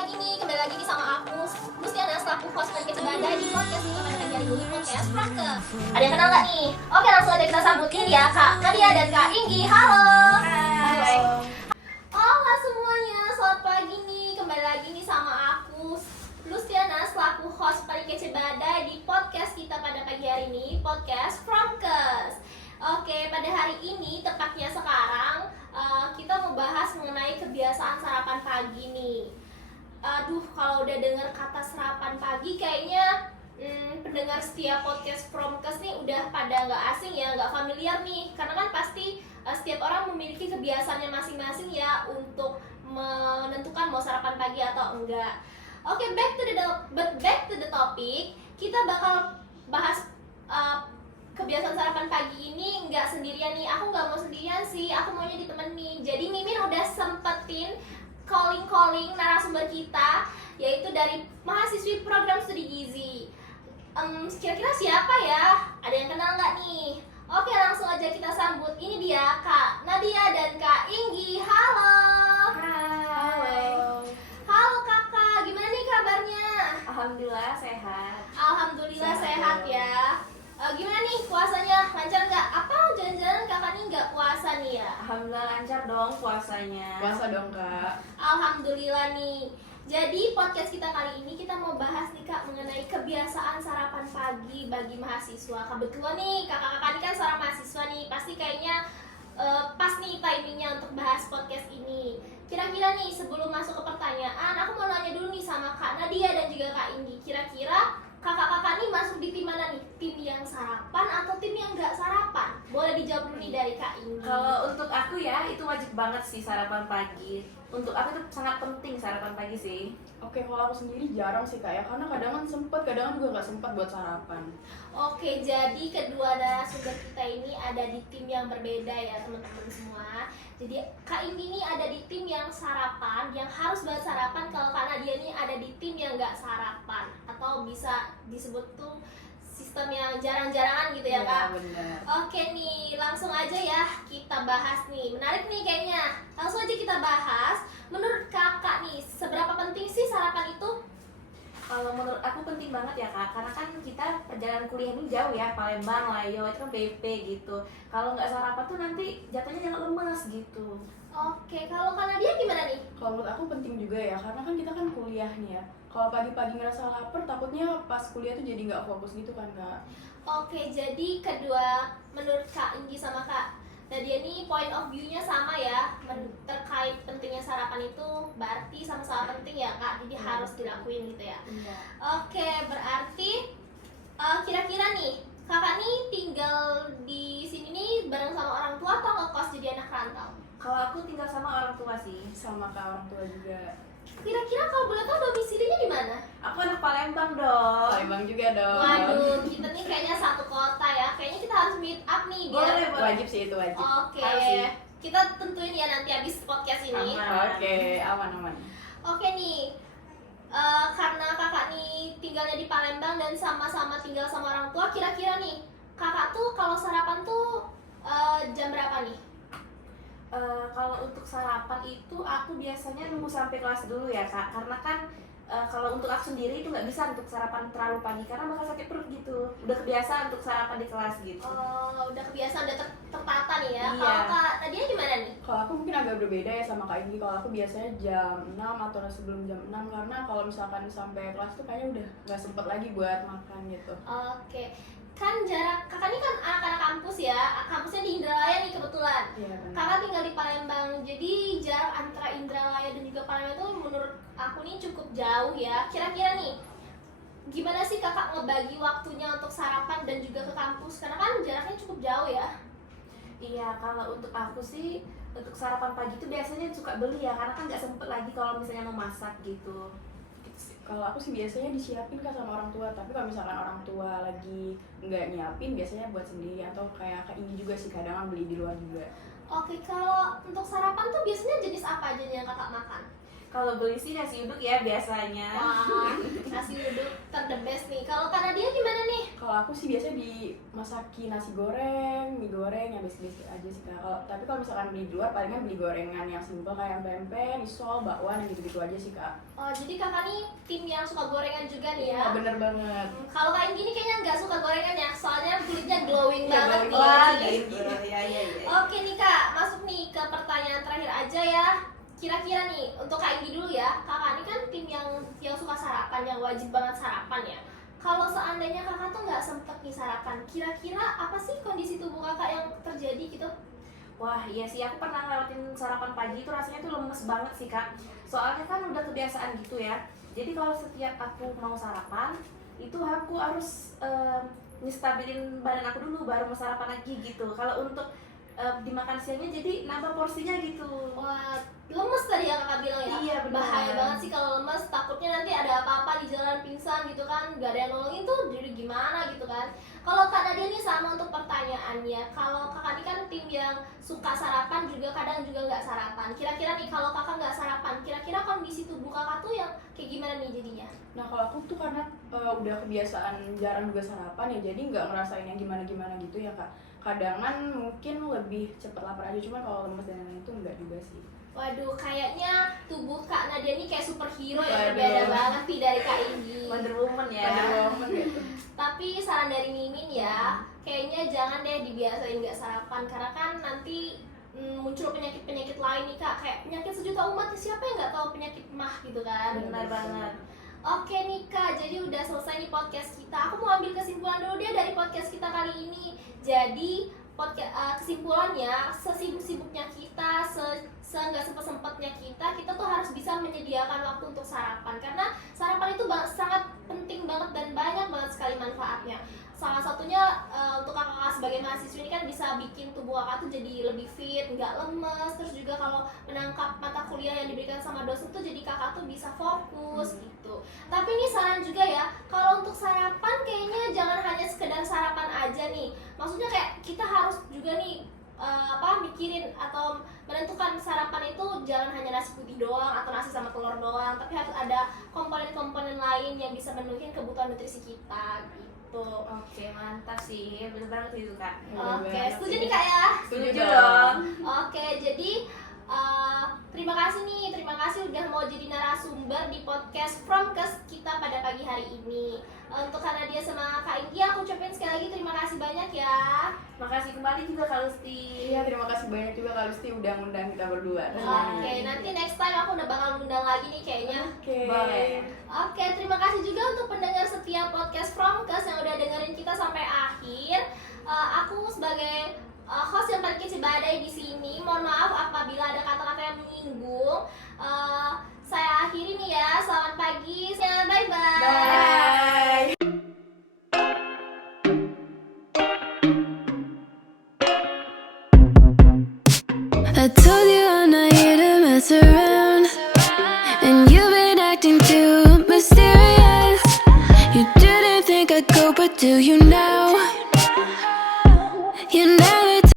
lagi nih sama aku Luciana selaku host dari Kece Badai di podcast kita pada pagi hari ini, podcast Franke. Ada yang kenal nggak nih? Oke, langsung aja kita sambutin ya Kak Nadia dan Kak Inggi. Halo. Hai. Halo semuanya, selamat pagi nih. Kembali lagi nih sama aku Luciana selaku host dari Kece Badai di podcast kita pada pagi hari ini, podcast Frankes. Oke, pada hari ini tepatnya sekarang kita mau bahas mengenai kebiasaan sarapan pagi nih. Aduh, kalau udah dengar kata sarapan pagi kayaknya pendengar setiap podcast Frankes nih udah pada nggak asing ya, nggak familiar nih. Karena kan pasti setiap orang memiliki kebiasaannya masing-masing ya untuk menentukan mau sarapan pagi atau enggak. Oke, back to the topic. Kita bakal bahas kebiasaan sarapan pagi ini nggak sendirian nih. Aku nggak mau sendirian sih, aku maunya ditemenin. Jadi Mimin udah sempetin calling narasumber kita, yaitu dari mahasiswi program studi gizi. Kira-kira siapa ya? Ada yang kenal nggak nih? Oke, langsung aja kita sambut. Ini dia Kak Nadia dan Kak Inggi. Halo. Halo. Halo kakak, gimana nih kabarnya? Alhamdulillah sehat. Alhamdulillah sehat ya. Gimana nih puasanya? Lancar nggak? Apa jangan-jangan kakak nih nggak puasa nih ya? Alhamdulillah lancar dong puasanya. Puasa dong kak. Alhamdulillah nih. Jadi podcast kita kali ini kita mau bahas nih Kak mengenai kebiasaan sarapan pagi bagi mahasiswa. Kebetulan nih kakak-kakak ini kan seorang mahasiswa nih, pasti kayaknya pas nih timingnya untuk bahas podcast ini. Kira-kira nih sebelum masuk ke pertanyaan, aku mau nanya dulu nih sama Kak Nadia dan juga Kak Inggi. Kira-kira kakak-kakak nih masuk di tim mana nih? Tim yang sarapan atau tim yang nggak sarapan? Boleh dijawab dulu nih dari Kak Inggi. Kalau untuk aku ya itu wajib banget sih sarapan pagi. Untuk aku itu sangat penting sarapan pagi sih. Oke, kalau aku sendiri jarang sih kak ya, karena kadang sempet, kadang juga nggak sempet buat sarapan. Oke, jadi kedua narasumber kita ini ada di tim yang berbeda ya teman-teman semua. Jadi Kak Inggi ini ada di tim yang sarapan, yang harus banget sarapan. Kalau Kak Nadia ini ada di tim yang nggak sarapan, atau bisa disebut tuh sistem yang jarang-jarangan gitu ya Kak. Benar. Oke nih, langsung aja ya kita bahas nih. Menarik nih kayaknya. Langsung aja kita bahas. Menurut kakak nih, seberapa penting sih sarapan itu? Kalau menurut aku penting banget ya kak, karena kan kita perjalanan kuliah ini jauh ya, Palembang, Layo, itu kan BP gitu. Kalau nggak sarapan tuh nanti jatuhnya jangan lemes gitu. Oke, kalau Kak Nadia gimana nih? Kalau menurut aku penting juga ya, karena kan kita kan kuliah nih ya. Kalau pagi-pagi ngerasa lapar, takutnya pas kuliah tuh jadi nggak fokus gitu kan kak. Oke, jadi kedua menurut Kak Inggi sama Kak Nadia ini point of view-nya sama ya terkait pentingnya sarapan itu berarti sama-sama penting ya Kak, jadi harus dilakuin gitu ya. Iya. Oke, berarti kira-kira nih kakak nih tinggal di sini nih bareng sama orang tua atau ngekos jadi anak rantau? Kalau aku tinggal sama orang tua sih. Sama kak orang tua juga. Kira-kira kalau boleh tahu domisilinya di mana? Aku anak Palembang dong. Palembang juga dong. Waduh, kita nih kayaknya satu kota ya. Kayaknya kita harus meet up nih biar. Boleh, boleh. Wajib sih itu wajib. Oke. Harus sih. Kita tentuin ya nanti habis podcast ini. Aman. Oke, aman. Oke nih. Karena kakak nih tinggalnya di Palembang dan sama-sama tinggal sama orang tua, kira-kira nih kakak tuh kalau sarapan tuh jam berapa nih? Kalau untuk sarapan itu aku biasanya nunggu sampai kelas dulu ya kak, karena kan kalau untuk aku sendiri itu nggak bisa untuk sarapan terlalu pagi karena bakal sakit perut gitu. Udah kebiasaan untuk sarapan di kelas gitu. Oh, udah kebiasaan, udah tertata nih ya. Iya. Kalau Kak Nadia gimana nih? Kalau aku mungkin agak berbeda ya sama Kak Inggi. Kalau aku biasanya jam 6 atau sebelum jam 6, karena kalau misalkan sampai kelas tuh kayaknya udah nggak sempet lagi buat makan gitu. Oke. Kan jarak kakak ini kan anak-anak kampus ya. Kampusnya di Indralaya nih kebetulan. Iya benar. Kakak tinggal di Palembang. Jadi jarak antara Indralaya dan juga Palembang itu menurut aku nih cukup jauh ya. Kira-kira nih gimana sih kakak ngebagi waktunya untuk sarapan dan juga ke kampus? Karena kan jaraknya cukup jauh ya. Iya, kalau untuk aku sih untuk sarapan pagi itu biasanya suka beli ya, karena kan nggak sempet lagi kalau misalnya mau masak gitu. Kalau aku sih biasanya disiapin kan sama orang tua, tapi kalau misalkan orang tua lagi nggak nyiapin, biasanya buat sendiri atau kayak ini juga sih kadang beli di luar juga. Oke, kalau untuk sarapan tuh biasanya jenis apa aja yang kakak makan? Kalau beli sih nasi uduk ya biasanya. Wah, nasi uduk ter the best nih. Kalau Kak Nadia gimana nih? Kalau aku sih biasanya dimasakin nasi goreng, mie goreng yang basic-basic aja sih Kak. Tapi kalau misalkan beli di luar palingan beli gorengan yang simpel kayak pempek, risol, bakwan yang gitu-gitu aja sih Kak. Oh, jadi kakak nih tim yang suka gorengan juga nih ya? Iya bener banget. Kalau kayak gini kayaknya nggak suka gorengan ya, soalnya kulitnya glowing Iya, banget glowing nih. Wah, banget. gitu. Ya. Oke nih Kak, masuk nih ke pertanyaan terakhir aja ya. Kira-kira nih, untuk Kak Inggi dulu ya. Kakak ini kan tim yang suka sarapan, yang wajib banget sarapan ya. Kalau seandainya kakak tuh nggak sempet nih sarapan, kira-kira apa sih kondisi tubuh kakak yang terjadi gitu? Wah, iya sih, aku pernah ngelewatin sarapan pagi itu rasanya tuh lemes banget sih Kak. Soalnya kan udah kebiasaan gitu ya. Jadi kalau setiap aku mau sarapan, itu aku harus ngestabilin badan aku dulu baru mau sarapan lagi gitu. Kalau untuk dimakan siangnya jadi nambah porsinya gitu. Wah, lemes tadi ya kakak bilang ya? Iya, benar. Bahaya banget sih kalau lemes, takutnya nanti ada apa-apa di jalan pingsan gitu kan. Gak ada yang nolongin tuh, jadi gimana gitu kan. Kalau Kak Nadia nih sama untuk pertanyaannya. Kalau kakak ini kan tim yang suka sarapan juga kadang juga nggak sarapan. Kira-kira nih kalau kakak nggak sarapan, kira-kira kondisi tubuh kakak tuh yang kayak gimana nih jadinya? Nah kalau aku tuh karena udah kebiasaan jarang juga sarapan ya, jadi nggak ngerasain yang gimana-gimana gitu ya Kak. Kadangan mungkin lebih cepet lapar aja, cuma kalau lemes dan lain-lain itu enggak juga sih. Waduh, kayaknya tubuh Kak Nadia nih kayak superhero ya, Waduh. berbeda banget nih dari Kak Inggi. Wonder Woman ya. Wonder Woman gitu. Tapi saran dari Mimin ya, kayaknya jangan deh dibiasain nggak sarapan karena kan nanti muncul penyakit-penyakit lain nih Kak, kayak penyakit sejuta umat, siapa yang nggak tahu penyakit mah gitu kan. Benar banget. Oke nih Kak, jadi udah selesai nih podcast kita. Aku mau ambil kesimpulan dulu deh dari podcast kita kali ini. Jadi kesimpulannya, sesibuk-sibuknya kita, nggak sempet-sempetnya kita tuh harus bisa menyediakan waktu untuk sarapan. Karena sarapan itu sangat penting banget dan banyak banget sekali manfaatnya. Salah satunya untuk kakak sebagai mahasiswa ini kan bisa bikin tubuh kakak tuh jadi lebih fit, nggak lemes. Terus juga kalau menangkap mata kuliah yang diberikan sama dosen tuh jadi kakak tuh bisa fokus gitu. Tapi ini saran juga ya, kalau untuk sarapan kayaknya jangan hanya sekedar sarapan aja nih. Maksudnya kayak kita harus juga nih mikirin atau menentukan sarapan itu jangan hanya nasi putih doang atau nasi sama telur doang, tapi harus ada komponen-komponen lain yang bisa memenuhi kebutuhan nutrisi kita gitu. Oke, mantap sih. Bener banget itu Kak. Oke, setuju nih Kak ya? Setuju dong. Oke, jadi terima kasih udah mau jadi narasumber di podcast Fromkes kita pada pagi hari ini. Untuk Kak Nadia sama Kak Inggi, aku ucapin sekali lagi terima kasih banyak ya. Makasih kembali juga Kak Lusti. Iya, terima kasih banyak juga Kak Lusti udah ngundang kita berdua. Oke, nanti next time aku udah bakal ngundang lagi nih kayaknya. Oke. Boleh. Oke, terima kasih juga untuk pendengar setia podcast Fromkes yang udah dengerin kita sampai akhir. Aku sebagai host yang paling kece badai di sini, mohon maaf apabila ada kata-kata yang menyinggung. Saya akhiri nih ya. Selamat pagi. Bye bye. Bye. I told you I'm not here to mess around, and you've been acting too mysterious. You didn't think I'd go, but do you now?